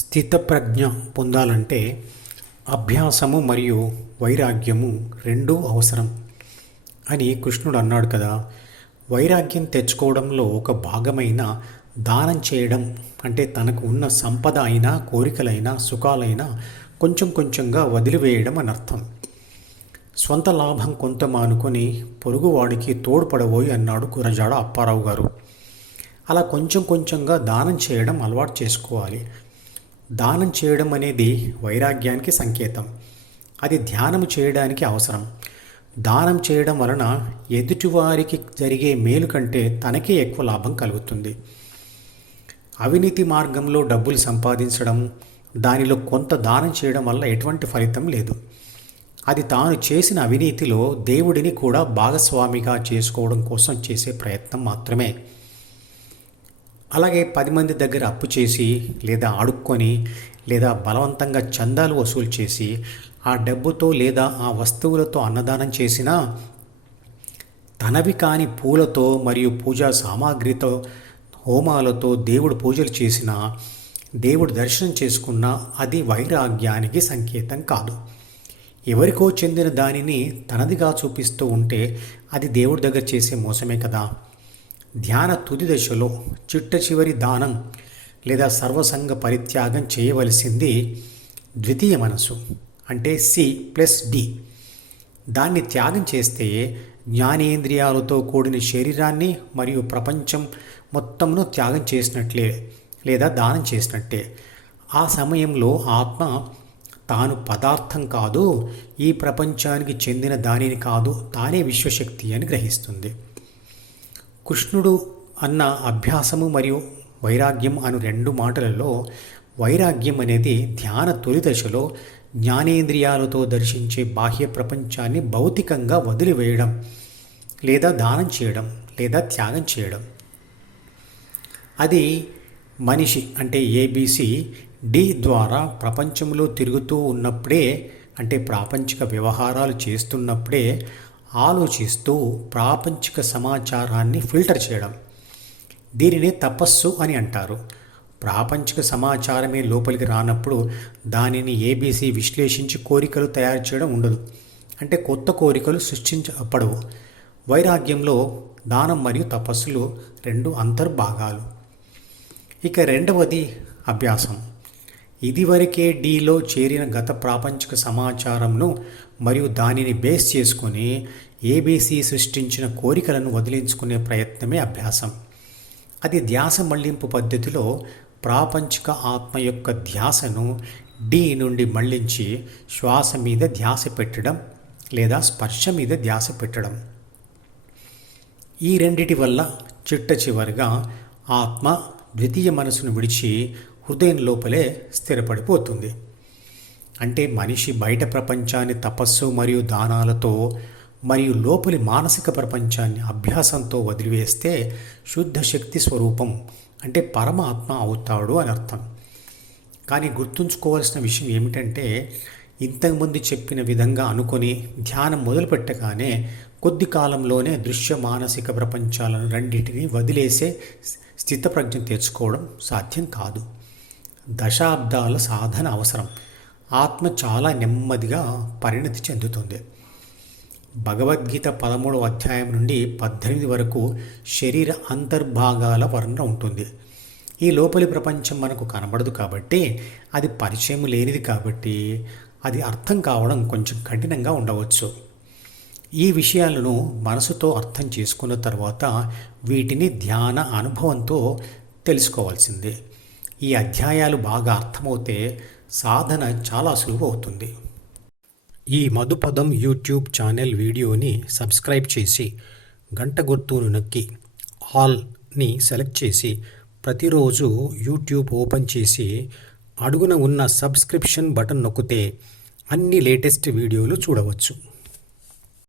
స్థితప్రజ్ఞ పొందాలంటే అభ్యాసము మరియు వైరాగ్యము రెండూ అవసరం అని కృష్ణుడు అన్నాడు కదా. వైరాగ్యం తెచ్చుకోవడంలో ఒక భాగమైన దానం చేయడం అంటే తనకు ఉన్న సంపద అయినా కోరికలైనా సుఖాలైనా కొంచెం కొంచెంగా వదిలివేయడం అని అర్థం. స్వంత లాభం కొంత మానుకొని పొరుగువాడికి తోడ్పడబోయి అన్నాడు గురజాడ అప్పారావు గారు. అలా కొంచెం కొంచెంగా దానం చేయడం అలవాటు చేసుకోవాలి. దానం చేయడం అనేది వైరాగ్యానికి సంకేతం. అది ధ్యానం చేయడానికి అవసరం. దానం చేయడం వలన ఎదుటివారికి జరిగే మేలు కంటే తనకే ఎక్కువ లాభం కలుగుతుంది. అవినీతి మార్గంలో డబ్బులు సంపాదించడం, దానిలో కొంత దానం చేయడం వల్ల ఎటువంటి ఫలితం లేదు. అది తాను చేసిన అవినీతిలో దేవుడిని కూడా భాగస్వామిగా చేసుకోవడం కోసం చేసే ప్రయత్నం మాత్రమే. అలాగే 10 మంది దగ్గర అప్పు చేసి లేదా అడుక్కొని లేదా బలవంతంగా చందాలు వసూలు చేసి ఆ డబ్బుతో లేదా ఆ వస్తువులతో అన్నదానం చేసినా, తనవి కాని పూలతో మరియు పూజా సామాగ్రితో హోమాలతో దేవుడు పూజలు చేసినా, దేవుడు దర్శనం చేసుకున్నా అది వైరాగ్యానికి సంకేతం కాదు. ఎవరికో చెందిన దానిని తనదిగా చూపిస్తూ ఉంటే అది దేవుడి దగ్గర చేసే మోసమే కదా. ధ్యాన తుది దశలో చిట్ట చివరి దానం లేదా సర్వసంగ పరిత్యాగం చేయవలసింది ద్వితీయ మనసు అంటే C+D. దాన్ని త్యాగం చేస్తే జ్ఞానేంద్రియాలతో కూడిన శరీరాన్ని మరియు ప్రపంచం మొత్తంను త్యాగం చేసినట్లే లేదా దానం చేసినట్టే. ఆ సమయంలో ఆత్మ తాను పదార్థం కాదు, ఈ ప్రపంచానికి చెందిన దానిని కాదు, తానే విశ్వశక్తి అని గ్రహిస్తుంది. కృష్ణుడు అన్న అభ్యాసము మరియు వైరాగ్యం అను 2 మాటలలో వైరాగ్యం అనేది ధ్యాన తొలి దశలో జ్ఞానేంద్రియాలతో దర్శించే బాహ్య ప్రపంచాన్ని భౌతికంగా వదిలివేయడం లేదా దానం చేయడం లేదా త్యాగం చేయడం. అది మనిషి అంటే ABC D ద్వారా ప్రపంచంలో తిరుగుతూ ఉన్నప్పుడే అంటే ప్రాపంచిక వ్యవహారాలు చేస్తున్నప్పుడే ఆలోచిస్తూ ప్రాపంచిక సమాచారాన్ని ఫిల్టర్ చేయడం. దీనినే తపస్సు అని అంటారు. ప్రాపంచిక సమాచారమే లోపలికి రానప్పుడు దానిని ABC విశ్లేషించి కోరికలు తయారు చేయడం ఉండదు. అంటే కొత్త కోరికలు సృష్టించబడవు. వైరాగ్యంలో దానం మరియు తపస్సులు 2 అంతర్భాగాలు. ఇక రెండవది అభ్యాసం. ఇదివరకే Dలో చేరిన గత ప్రాపంచిక సమాచారంను మరియు దానిని బేస్ చేసుకొని ABC సృష్టించిన కోరికలను వదిలించుకునే ప్రయత్నమే అభ్యాసం. అది ధ్యాస మళ్లింపు పద్ధతిలో ప్రాపంచిక ఆత్మ యొక్క ధ్యాసను D నుండి మళ్లించి శ్వాస మీద ధ్యాస పెట్టడం లేదా స్పర్శ మీద ధ్యాస పెట్టడం. ఈ రెండిటి వల్ల చిట్ట చివరిగా ఆత్మ ద్వితీయ మనసును విడిచి హృదయం లోపలే స్థిరపడిపోతుంది. అంటే మనిషి బయట ప్రపంచాన్ని తపస్సు మరియు దానాలతో మరియు లోపలి మానసిక ప్రపంచాన్ని అభ్యాసంతో వదిలివేస్తే శుద్ధ శక్తి స్వరూపం అంటే పరమాత్మ అవుతాడు అని అర్థం. కానీ గుర్తుంచుకోవాల్సిన విషయం ఏమిటంటే, ఇంతకుముందు చెప్పిన విధంగా అనుకొని ధ్యానం మొదలుపెట్టగానే కొద్ది కాలంలోనే దృశ్య మానసిక ప్రపంచాలను రెండింటినీ వదిలేసే స్థితప్రజ్ఞ తెచ్చుకోవడం సాధ్యం కాదు. దశాబ్దాల సాధన అవసరం. ఆత్మ చాలా నెమ్మదిగా పరిణతి చెందుతుంది. భగవద్గీత 13వ అధ్యాయం నుండి 18 వరకు శరీర అంతర్భాగాల వర్ణన ఉంటుంది. ఈ లోపలి ప్రపంచం మనకు కనబడదు కాబట్టి, అది పరిచయం లేనిది కాబట్టి అది అర్థం కావడం కొంచెం కఠినంగా ఉండవచ్చు. ఈ విషయాలను మనసుతో అర్థం చేసుకున్న తర్వాత వీటిని ధ్యాన అనుభవంతో తెలుసుకోవాల్సిందే. ఈ అధ్యాయాలు బాగా అర్థమవుతే సాధన చాలా సులువు అవుతుంది. ఈ మధుపదం యూట్యూబ్ ఛానల్ వీడియోని సబ్స్క్రైబ్ చేసి గంట గుర్తును నొక్కి ఆల్ని సెలెక్ట్ చేసి ప్రతిరోజు యూట్యూబ్ ఓపెన్ చేసి అడుగున ఉన్న సబ్స్క్రిప్షన్ బటన్ నొక్కితే అన్ని లేటెస్ట్ వీడియోలు చూడవచ్చు.